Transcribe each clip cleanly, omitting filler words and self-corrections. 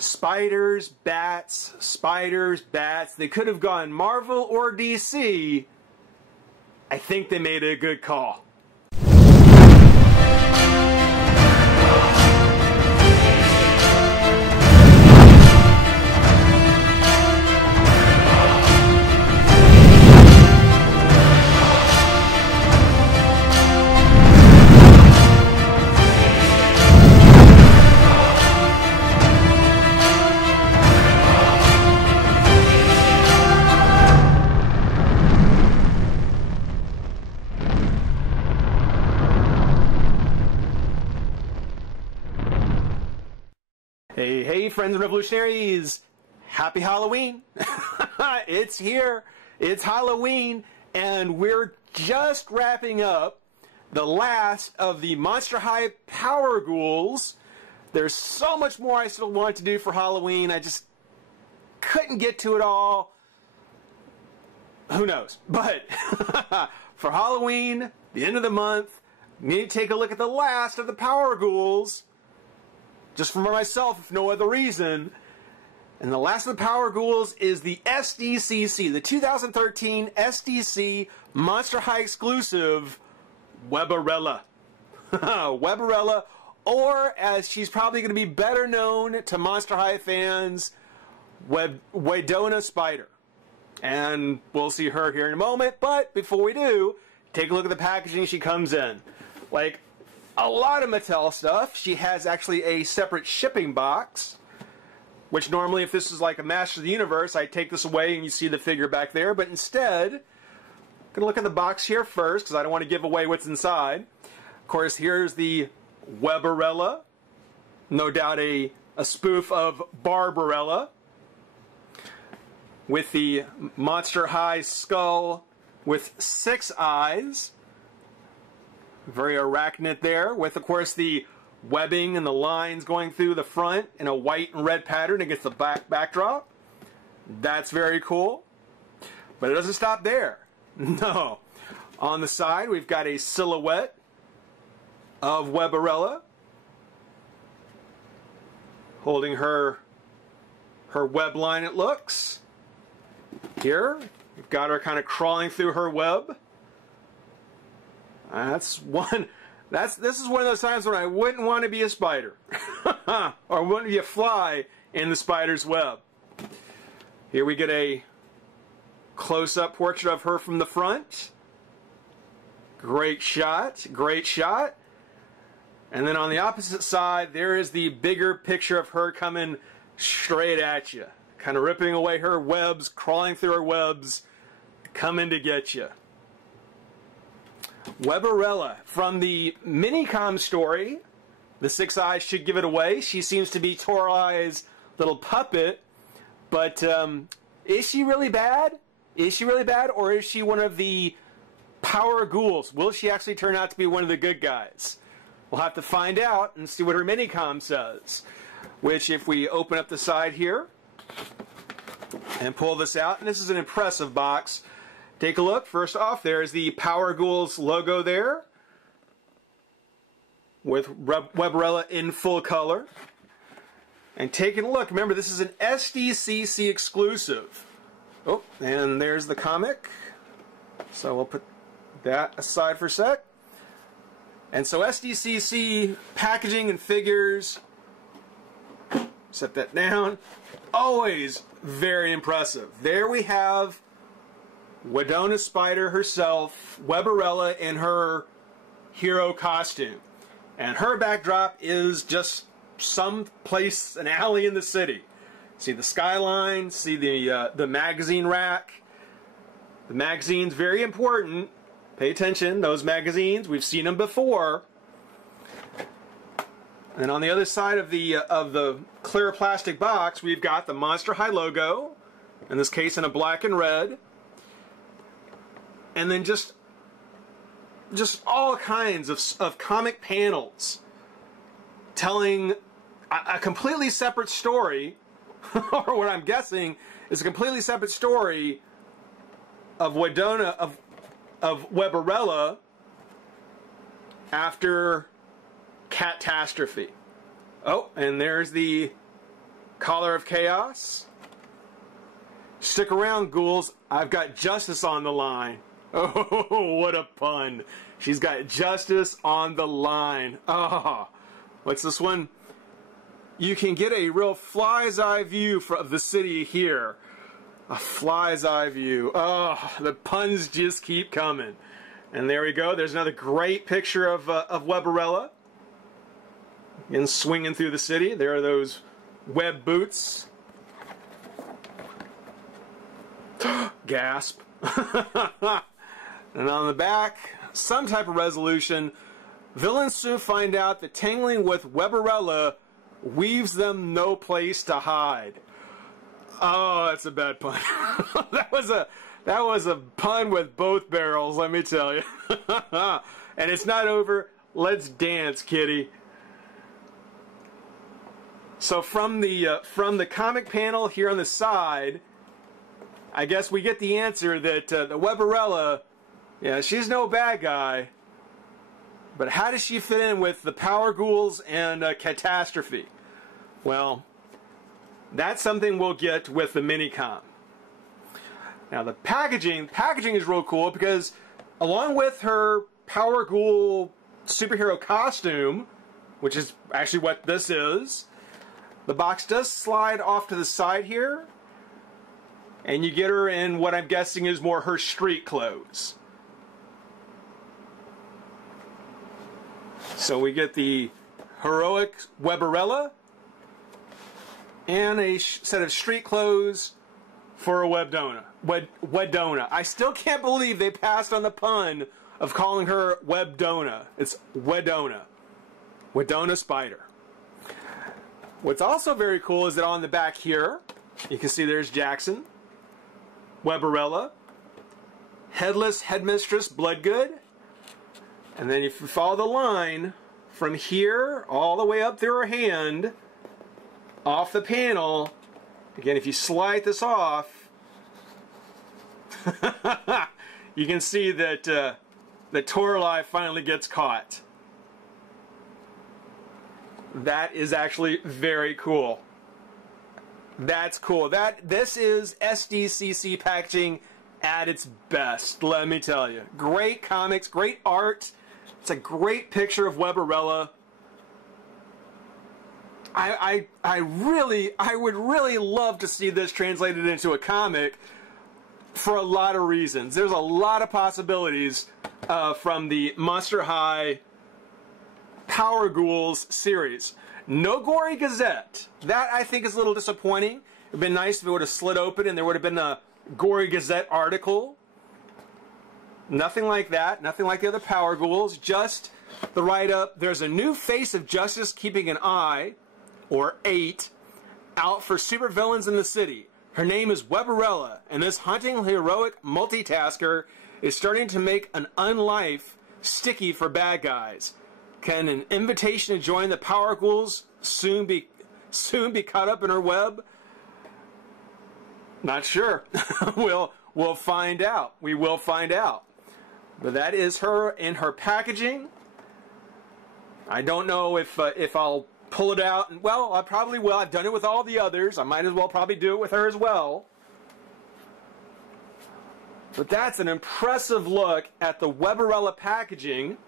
Spiders, bats, spiders, bats. They could have gone Marvel or DC. I think they made a good call. Hey, hey, friends and revolutionaries! Happy Halloween! It's here! It's Halloween, and we're just wrapping up the last of the Monster High Power Ghouls. There's so much more I still want to do for Halloween. I just couldn't get to it all. Who knows? But for Halloween, the end of the month, we need to take a look at the last of the Power Ghouls. Just for myself, if no other reason. And the last of the Power Ghouls is the SDCC, the 2013 SDC Monster High exclusive, Weberella. Weberella, or as she's probably going to be better known to Monster High fans, Weberella Spider. And we'll see her here in a moment, but before we do, take a look at the packaging she comes in. Like a lot of Mattel stuff, she has actually a separate shipping box, which normally if this is like a Master of the Universe, I'd take this away and you see the figure back there, but instead, I'm going to look at the box here first because I don't want to give away what's inside. Of course, here's the Weberella, no doubt a spoof of Barbarella, with the Monster High skull with 6 eyes. Very arachnid there, with of course the webbing and the lines going through the front in a white and red pattern against the backdrop. That's very cool. But it doesn't stop there. No. On the side we've got a silhouette of Weberella holding her web line, it looks. Here we've got her kind of crawling through her web. This is one of those times when I wouldn't want to be a spider. Or wouldn't be a fly in the spider's web. Here we get a close-up portrait of her from the front. Great shot, great shot. And then on the opposite side, there is the bigger picture of her coming straight at you. Kind of ripping away her webs, crawling through her webs, coming to get you. Weberella, from the Minicom story, the 6 eyes should give it away. She seems to be Torai's little puppet, but is she really bad? Is she really bad, or is she one of the Power Ghouls? Will she actually turn out to be one of the good guys? We'll have to find out and see what her Minicom says. Which, if we open up the side here and pull this out, and this is an impressive box. Take a look. First off, there's the Power Ghouls logo there with Weberella in full color. And taking a look, remember this is an SDCC exclusive. Oh, and there's the comic. So we'll put that aside for a sec. And so SDCC packaging and figures, set that down, always very impressive. There we have Weberella Spider herself, Weberella in her hero costume. And her backdrop is just some place, an alley in the city. See the skyline, see the magazine rack. The magazine's very important. Pay attention, those magazines, we've seen them before. And on the other side of the clear plastic box, we've got the Monster High logo, in this case in a black and red. And then just all kinds of comic panels telling a completely separate story, or what I'm guessing is a completely separate story of Weberella after catastrophe. Oh, and there's the Collar of Chaos. Stick around, ghouls. I've got justice on the line. Oh, what a pun. She's got justice on the line. Oh, what's this one? You can get a real fly's eye view of the city here. A fly's eye view. Oh, the puns just keep coming. And there we go. There's another great picture of Weberella. And swinging through the city. There are those web boots. Gasp. And on the back, some type of resolution. Villains soon find out that tangling with Weberella weaves them no place to hide. Oh, that's a bad pun. that was a pun with both barrels, let me tell you. And it's not over. Let's dance, kitty. So from the comic panel here on the side, I guess we get the answer that the Weberella, yeah, she's no bad guy. But how does she fit in with the Power Ghouls and Catastrophe? Well, that's something we'll get with the Minicom. Now the packaging is real cool because along with her Power Ghoul superhero costume, which is actually what this is, the box does slide off to the side here, and you get her in what I'm guessing is more her street clothes. So we get the heroic Weberella and a set of street clothes for a Wedona. Wedona. I still can't believe they passed on the pun of calling her Webdona. It's Wedona. Wedona Spider. What's also very cool is that on the back here, you can see there's Jackson, Weberella, Headless Headmistress Bloodgood, and then if you follow the line from here all the way up through her hand, off the panel, again if you slide this off, you can see that the Torlai finally gets caught. That is actually very cool. That's cool. This is SDCC packaging at its best, let me tell you. Great comics, great art. It's a great picture of Weberella. I would really love to see this translated into a comic for a lot of reasons. There's a lot of possibilities from the Monster High Power Ghouls series. No Gory Gazette. That I think is a little disappointing. It would have been nice if it would have slid open and there would have been a Gory Gazette article. Nothing like that. Nothing like the other Power Ghouls. Just the write-up. There's a new face of justice keeping an eye, or 8, out for supervillains in the city. Her name is Weberella, and this hunting heroic multitasker is starting to make an unlife sticky for bad guys. Can an invitation to join the Power Ghouls soon be caught up in her web? Not sure. We'll find out. We will find out. But that is her in her packaging. I don't know if I'll pull it out. Well, I probably will. I've done it with all the others. I might as well probably do it with her as well. But that's an impressive look at the Weberella packaging.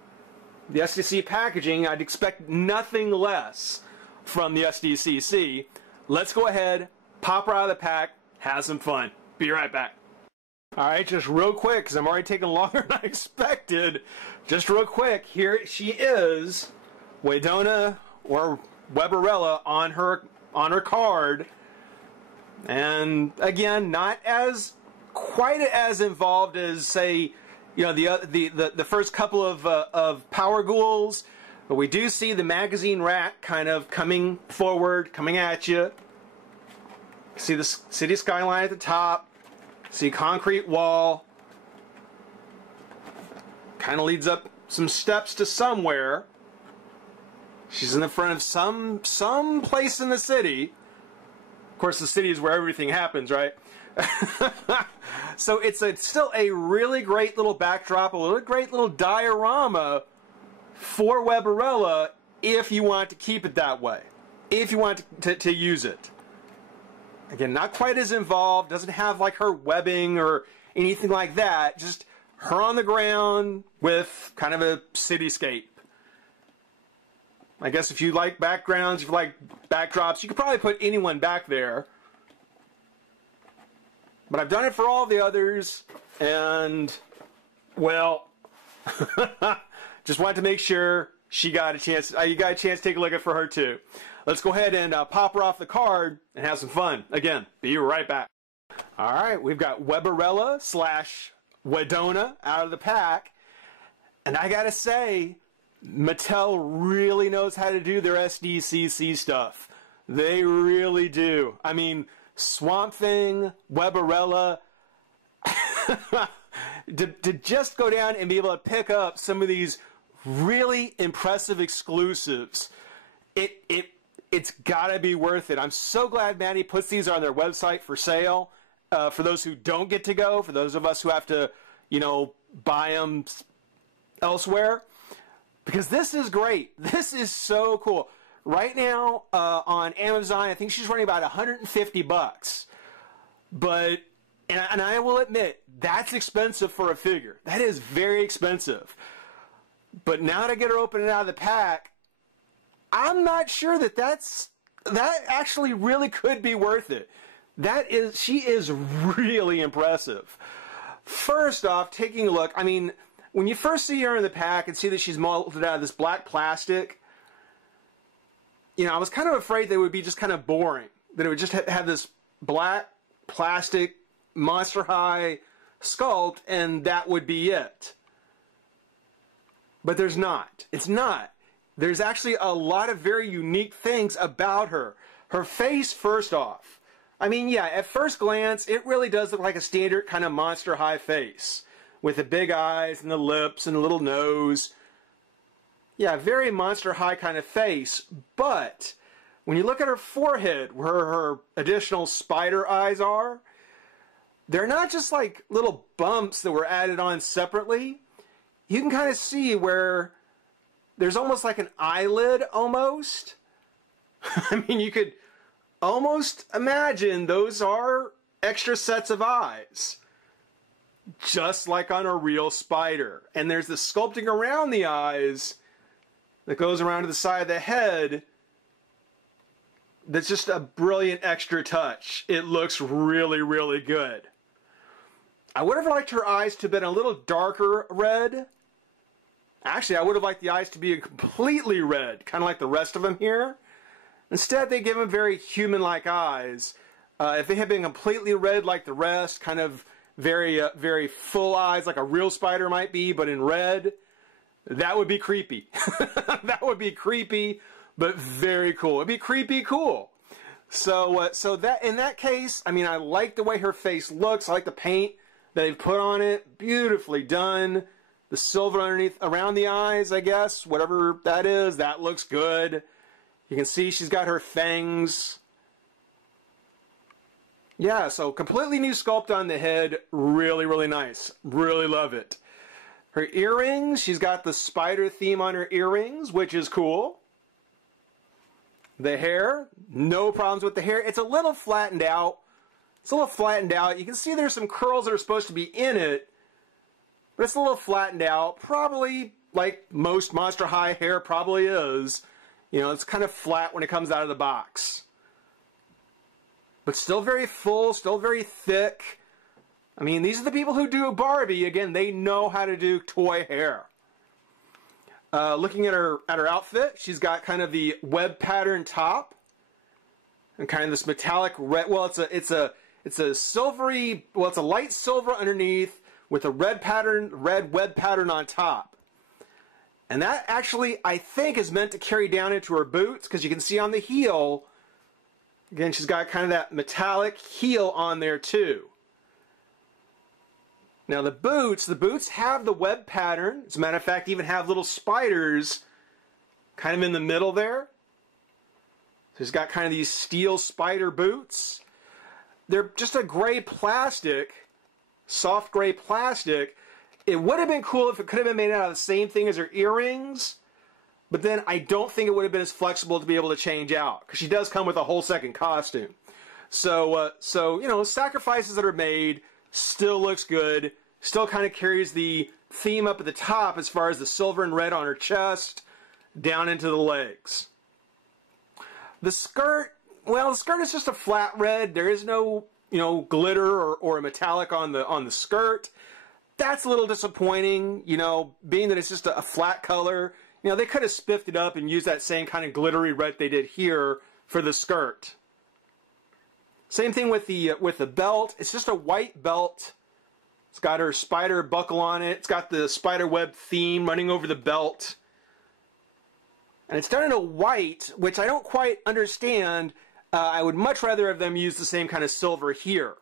The SDCC packaging. I'd expect nothing less from the SDCC. Let's go ahead, pop her out of the pack, have some fun. Be right back. Alright, just real quick, because I'm already taking longer than I expected. Just real quick, here she is, Wedona or Weberella on her card. And again, not as quite as involved as, say, you know, the first couple of Power Ghouls, but we do see the magazine rack kind of coming forward, coming at you. See the city skyline at the top. See concrete wall. Kind of leads up some steps to somewhere. She's in the front of some place in the city. Of course, the city is where everything happens, right? So it's still a really great little backdrop, a great little diorama for Weberella if you want to keep it that way. If you want to use it. Again, not quite as involved, doesn't have like her webbing or anything like that, just her on the ground with kind of a cityscape. I guess if you like backgrounds, if you like backdrops, you could probably put anyone back there. But I've done it for all the others, and, well, just wanted to make sure she got a chance. You got a chance to take a look at for her too. Let's go ahead and pop her off the card and have some fun. Again, be right back. All right, we've got Weberella / Wedona out of the pack. And I gotta say, Mattel really knows how to do their SDCC stuff. They really do. I mean, Swamp Thing, Weberella, to just go down and be able to pick up some of these really impressive exclusives, it's gotta be worth it. I'm so glad Maddie puts these on their website for sale. For those who don't get to go, for those of us who have to, you know, buy them elsewhere, because this is great. This is so cool. Right now on Amazon, I think she's running about $150. But, and I will admit, that's expensive for a figure. That is very expensive. But now to get her opening out of the pack, I'm not sure that actually really could be worth it. She is really impressive. First off, taking a look, I mean, when you first see her in the pack and see that she's molded out of this black plastic, you know, I was kind of afraid that it would be just kind of boring. That it would just have this black plastic Monster High sculpt and that would be it. But there's not. It's not. There's actually a lot of very unique things about her. Her face, first off. I mean, yeah, at first glance, it really does look like a standard kind of Monster High face. With the big eyes and the lips and the little nose. Yeah, very Monster High kind of face. But when you look at her forehead, where her additional spider eyes are, they're not just like little bumps that were added on separately. You can kind of see where there's almost like an eyelid almost. I mean, you could almost imagine those are extra sets of eyes. Just like on a real spider. And there's the sculpting around the eyes that goes around to the side of the head. That's just a brilliant extra touch. It looks really, really good. I would have liked her eyes to have been a little darker red. Actually, I would have liked the eyes to be completely red, kind of like the rest of them here. Instead, they give them very human-like eyes. If they had been completely red like the rest, kind of very, very full eyes, like a real spider might be, but in red, that would be creepy. That would be creepy, but very cool. It'd be creepy cool. So that in that case, I mean, I like the way her face looks. I like the paint that they've put on it. Beautifully done. The silver underneath, around the eyes, I guess, whatever that is, that looks good. You can see she's got her fangs. Yeah, so completely new sculpt on the head. Really, really nice. Really love it. Her earrings, she's got the spider theme on her earrings, which is cool. The hair, no problems with the hair. It's a little flattened out. It's a little flattened out. You can see there's some curls that are supposed to be in it, but it's a little flattened out. Probably like most Monster High hair probably is. You know, it's kind of flat when it comes out of the box. But still very full, still very thick. I mean, these are the people who do Barbie. Again, they know how to do toy hair. Looking at her outfit, she's got kind of the web pattern top. And kind of this metallic red, well, it's a silvery, well, it's a light silver underneath with a red web pattern on top. And that actually, I think, is meant to carry down into her boots, because you can see on the heel, again, she's got kind of that metallic heel on there too. Now the boots have the web pattern. As a matter of fact, even have little spiders kind of in the middle there. So she's got kind of these steel spider boots. They're just a gray plastic, soft gray plastic. It would have been cool if it could have been made out of the same thing as her earrings, but then I don't think it would have been as flexible to be able to change out, because she does come with a whole second costume. So you know, sacrifices that are made still looks good. Still kind of carries the theme up at the top as far as the silver and red on her chest, down into the legs. The skirt, well, the skirt is just a flat red. There is no, you know, glitter or a metallic on the skirt. That's a little disappointing, you know, being that it's just a flat color. You know, they could have spiffed it up and used that same kind of glittery red they did here for the skirt. Same thing with the belt. It's just a white belt. It's got her spider buckle on it. It's got the spider web theme running over the belt. And it's done in a white, which I don't quite understand. I would much rather have them use the same kind of silver here.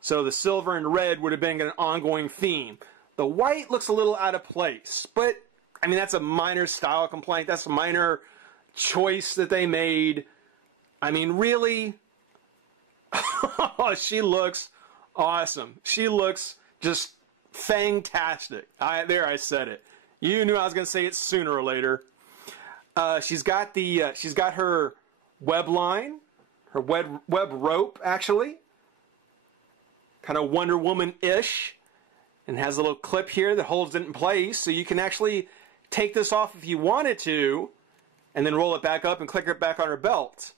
So the silver and red would have been an ongoing theme. The white looks a little out of place. But, I mean, that's a minor style complaint. That's a minor choice that they made. I mean, really? She looks awesome. She looks just fantastic. There, I said it. You knew I was going to say it sooner or later. She's got her web line, her web rope actually, kind of Wonder Woman-ish, and has a little clip here that holds it in place, so you can actually take this off if you wanted to, and then roll it back up and click it back on her belt.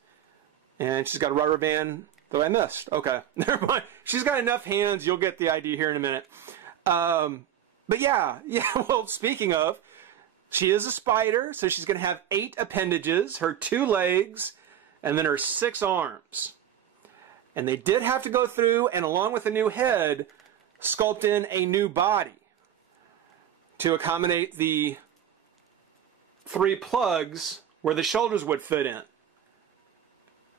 And she's got a rubber band that I missed. Okay, never mind. She's got enough hands. You'll get the idea here in a minute. But yeah. Well, speaking of, she is a spider, so she's going to have 8 appendages, her 2 legs, and then her 6 arms. And they did have to go through, and along with the new head, sculpt in a new body to accommodate the 3 plugs where the shoulders would fit in.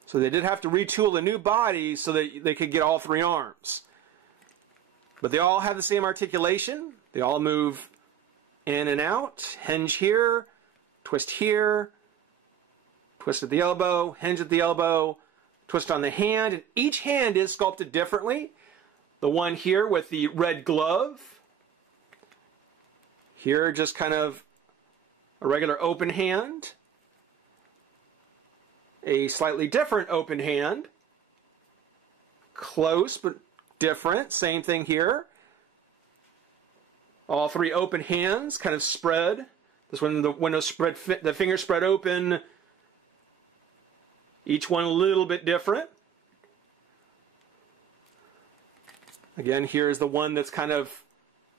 So they did have to retool a new body so that they could get all 3 arms. But they all have the same articulation. They all move in and out. Hinge here, twist here, twist at the elbow, hinge at the elbow, twist on the hand. And each hand is sculpted differently. The one here with the red glove. Here just kind of a regular open hand. A slightly different open hand. Close but different. Same thing here. All 3 open hands kind of spread. This one, the fingers spread open. Each one a little bit different. Again, here's the one that's kind of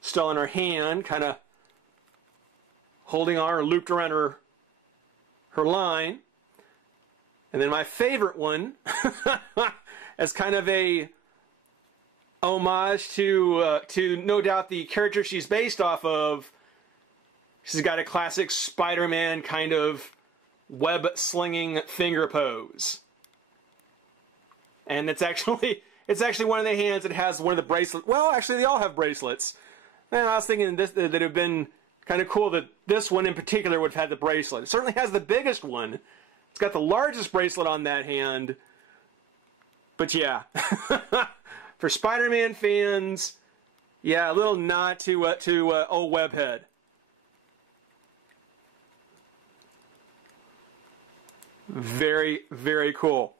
still in her hand, kind of holding on or looped around her line. And then my favorite one, as kind of a homage to no doubt the character she's based off of. She's got a classic Spider-Man kind of web-slinging finger pose. And it's actually one of the hands that has one of the bracelets. Well, actually, they all have bracelets. And I was thinking that it would have been kind of cool that this one in particular would have had the bracelet. It certainly has the biggest one. It's got the largest bracelet on that hand. But yeah, for Spider-Man fans, yeah, a little nod to old Webhead. Very, very cool.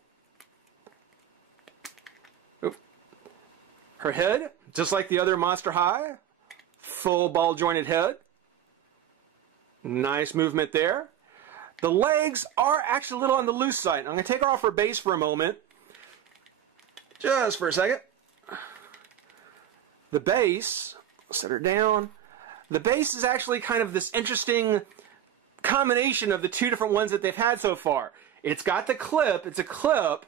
Oop. Her head, just like the other Monster High, full ball jointed head. Nice movement there. The legs are actually a little on the loose side. I'm going to take her off her base for a moment. Just for a second. The base, set her down. The base is actually kind of this interesting combination of the 2 different ones that they've had so far. It's got the clip, it's a clip,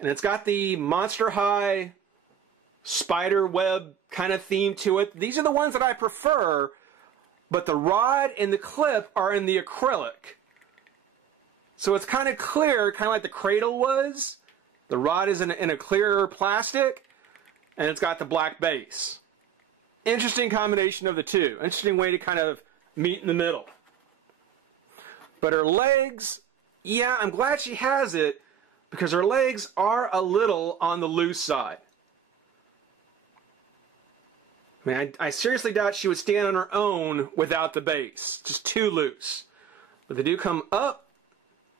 and it's got the Monster High spider web kind of theme to it. These are the ones that I prefer, but the rod and the clip are in the acrylic. So it's kind of clear, kind of like the cradle was. The rod is in a clearer plastic, and it's got the black base. Interesting combination of the 2. Interesting way to kind of meet in the middle. But her legs, yeah, I'm glad she has it, because her legs are a little on the loose side. I mean, I seriously doubt she would stand on her own without the base. Just too loose. But they do come up,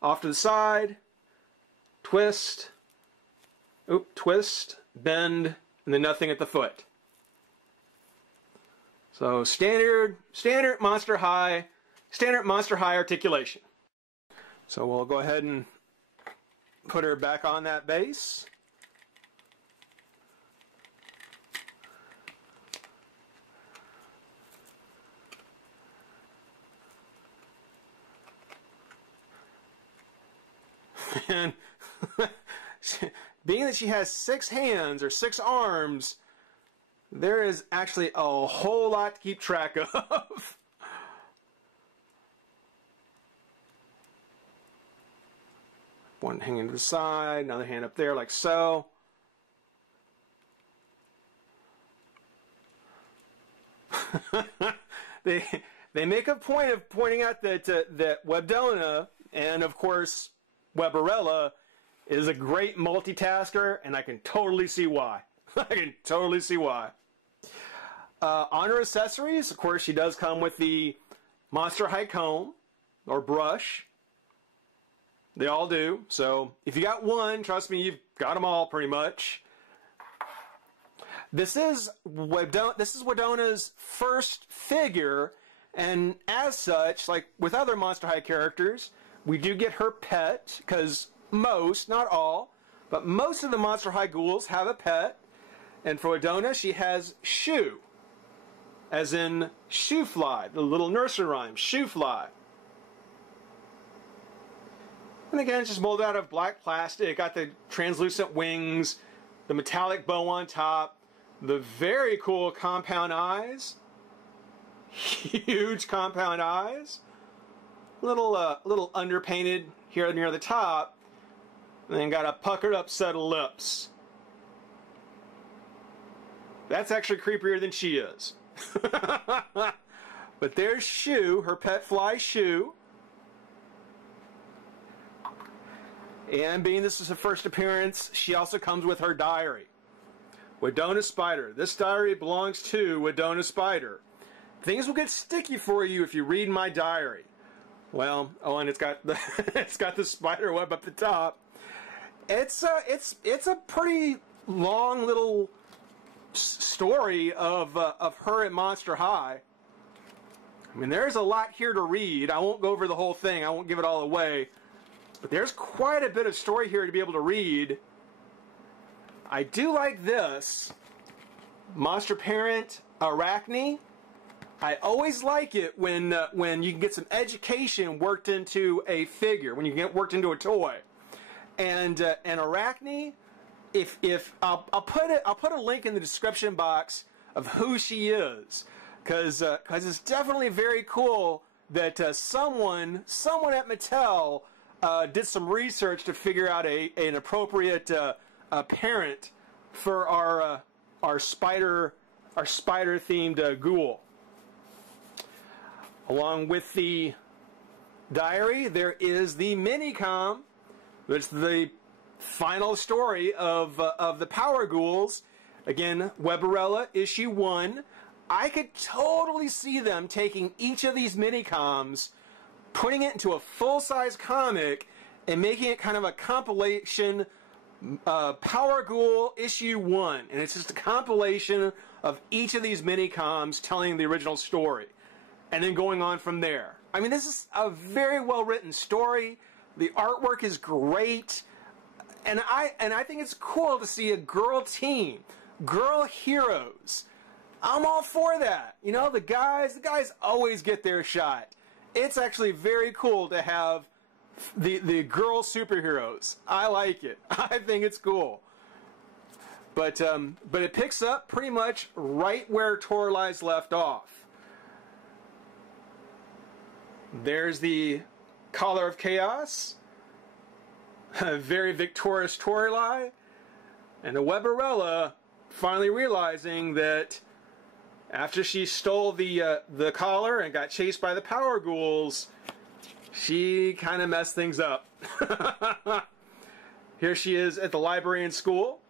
off to the side, twist, Oop, twist, bend, and then nothing at the foot. So standard Monster High articulation. So we'll go ahead and put her back on that base. And being that she has 6 hands or 6 arms, there is actually a whole lot to keep track of. One hanging to the side, another hand up there like so. They make a point of pointing out that that Weberella and of course Weberella is a great multitasker, and I can totally see why. I can totally see why. On her accessories, of course, she does come with the Monster High comb or brush. They all do. So if you got one, trust me, you've got them all pretty much. This is Wedona's first figure, and as such, like with other Monster High characters, we do get her pet, because most, not all, but most of the Monster High ghouls have a pet. And for Wedona, she has Shoe, as in shoe fly, the little nursery rhyme, shoe fly. And again, it's just molded out of black plastic. Got the translucent wings, the metallic bow on top, the very cool compound eyes, huge compound eyes, little underpainted here near the top, and then got a puckered up set of lips. That's actually creepier than she is. But there's Shoe, her pet fly Shoe. And being this is her first appearance, she also comes with her diary. Wedona Spider. This diary belongs to Wedona Spider. Things will get sticky for you if you read my diary. Well, oh, and it's got the it's got the spider web up the top. It's a pretty long little story of her at Monster High. I mean, there's a lot here to read. I won't go over the whole thing. I won't give it all away. But there's quite a bit of story here to be able to read. I do like this. Monster Parent Arachne. I always like it when you can get some education worked into a figure, when you can get worked into a toy. And Arachne, if I'll put a link in the description box of who she is, because it's definitely very cool that someone at Mattel did some research to figure out an appropriate parent for our spider themed ghoul. Along with the diary, there is the mini-com. It's the final story of the Power Ghouls. Again, Weberella issue 1. I could totally see them taking each of these mini-coms, putting it into a full-size comic, and making it kind of a compilation. Power Ghoul issue 1, and it's just a compilation of each of these mini-coms telling the original story, and then going on from there. I mean, this is a very well-written story. The artwork is great, and I think it's cool to see a girl team, girl heroes. I'm all for that. You know, the guys always get their shot. It's actually very cool to have the girl superheroes. I like it. I think it's cool. But it picks up pretty much right where Torali's left off. There's the Collar of Chaos, a very victorious Torali, and the Weberella finally realizing that after she stole the collar and got chased by the Power Ghouls, she kind of messed things up. Here she is at the library and school,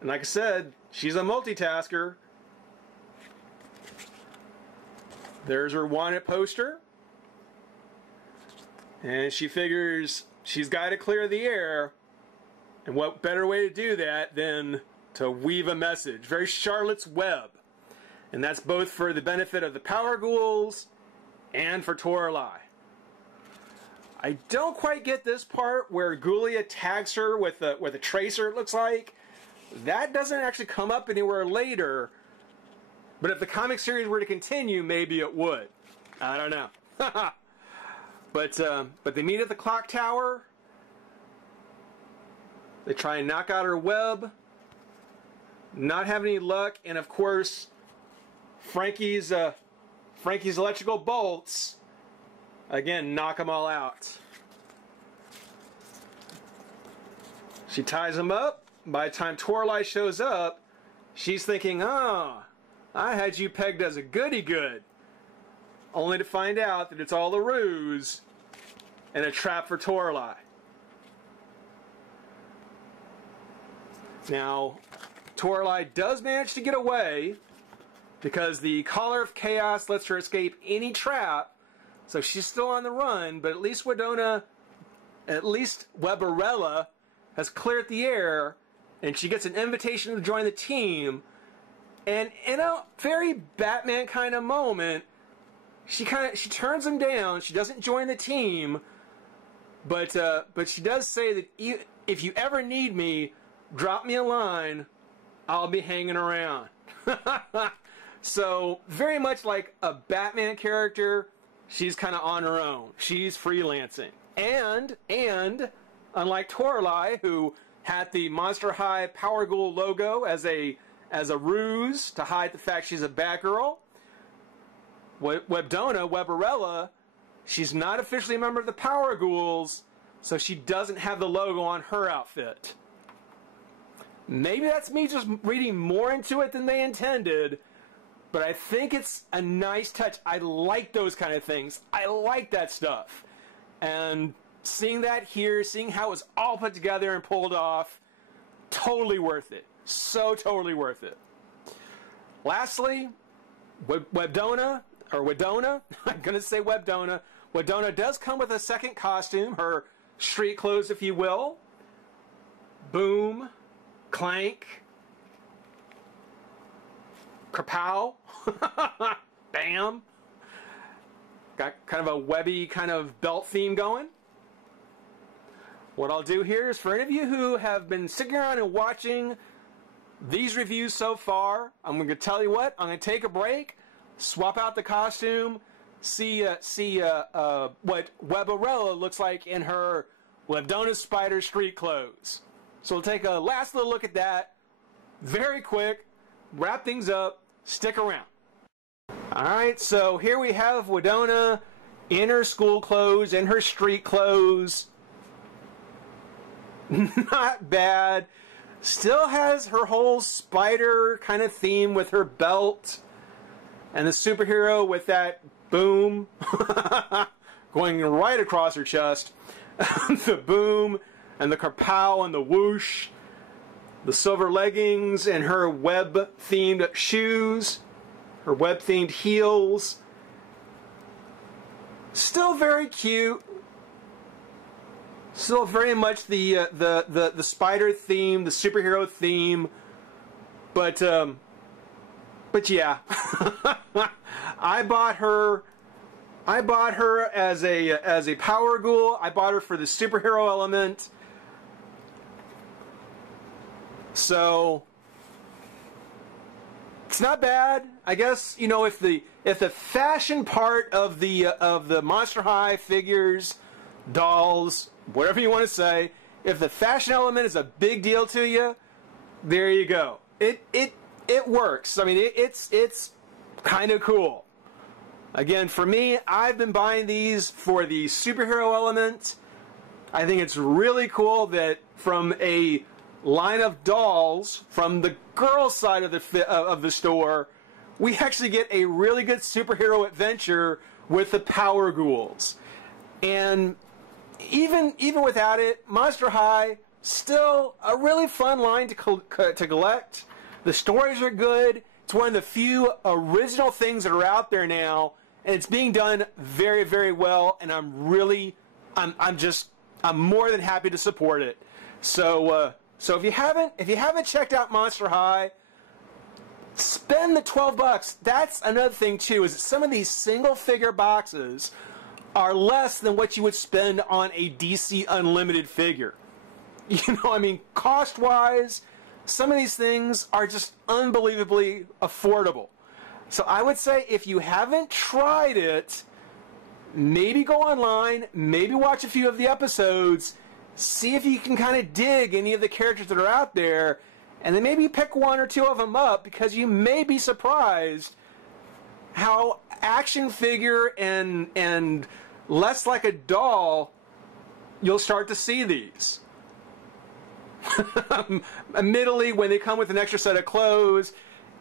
and like I said, she's a multitasker. There's her wanted poster. And she figures she's got to clear the air And what better way to do that than to weave a message? Very Charlotte's Web. And that's both for the benefit of the Power Ghouls and for Toralei. I don't quite get this part where Ghoulia tags her with a tracer, it looks like. That doesn't actually come up anywhere later. But if the comic series were to continue, maybe it would. I don't know. But they meet at the clock tower. They try and knock out her web. Not have any luck. And of course, Frankie's electrical bolts, again, knock them all out. She ties them up. By the time Toralei shows up, she's thinking, oh, I had you pegged as a goody-good. Only to find out that it's all a ruse and a trap for Toralei. Now, Toralei does manage to get away because the Collar of Chaos lets her escape any trap, so she's still on the run, but at least Weberella has cleared the air, and she gets an invitation to join the team. And in a very Batman kind of moment, she turns him down. She doesn't join the team, but she does say that if you ever need me, drop me a line. I'll be hanging around. So very much like a Batman character, she's kind of on her own. She's freelancing, and unlike Toralei, who had the Monster High Power Ghoul logo as a ruse to hide the fact she's a Batgirl, Weberella, she's not officially a member of the Power Ghouls, so she doesn't have the logo on her outfit. Maybe that's me just reading more into it than they intended, but I think it's a nice touch. I like those kind of things. I like that stuff. And seeing that here, seeing how it was all put together and pulled off, totally worth it. So totally worth it. Lastly, Wedona, I'm going to say Wedona. Wedona does come with a second costume, her street clothes, if you will. Boom, clank, kerpow, bam. Got kind of a webby kind of belt theme going. What I'll do here is, for any of you who have been sticking around and watching these reviews so far, I'm going to tell you what, I'm going to take a break, swap out the costume, see what Weberella looks like in her Wedona Spider street clothes. So we'll take a last little look at that, very quick, wrap things up, stick around. Alright, so here we have Wedona in her school clothes, in her street clothes. Not bad. Still has her whole spider kind of theme with her belt. And the superhero with that boom going right across her chest. The boom and the kerpow and the whoosh. The silver leggings and her web-themed shoes. Her web-themed heels. Still very cute. Still very much the spider theme, the superhero theme, but yeah, I bought her as a Power Ghoul. I bought her for the superhero element. So it's not bad. I guess, you know, if the fashion part of the Monster High figures, dolls, whatever you want to say, if the fashion element is a big deal to you, there you go. It works. I mean, it's kind of cool. Again, for me, I've been buying these for the superhero element. I think it's really cool that from a line of dolls from the girls' side of the store, we actually get a really good superhero adventure with the Power Ghouls. And even without it, Monster High, still a really fun line to collect. The stories are good. It's one of the few original things that are out there now, and it's being done very, very well, and I'm more than happy to support it. So if you haven't checked out Monster High, spend the $12. That's another thing too, is that some of these single figure boxes are less than what you would spend on a DC Unlimited figure. You know, I mean, cost-wise, some of these things are just unbelievably affordable. So I would say if you haven't tried it, maybe go online, maybe watch a few of the episodes, see if you can kind of dig any of the characters that are out there, and then maybe pick one or two of them up, because you may be surprised how action figure and less like a doll you'll start to see these. Admittedly, when they come with an extra set of clothes,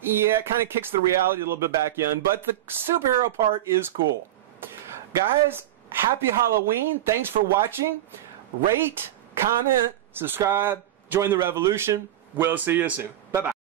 yeah, it kind of kicks the reality a little bit back in, but the superhero part is cool. Guys, happy Halloween. Thanks for watching. Rate, comment, subscribe, join the revolution. We'll see you soon. Bye-bye.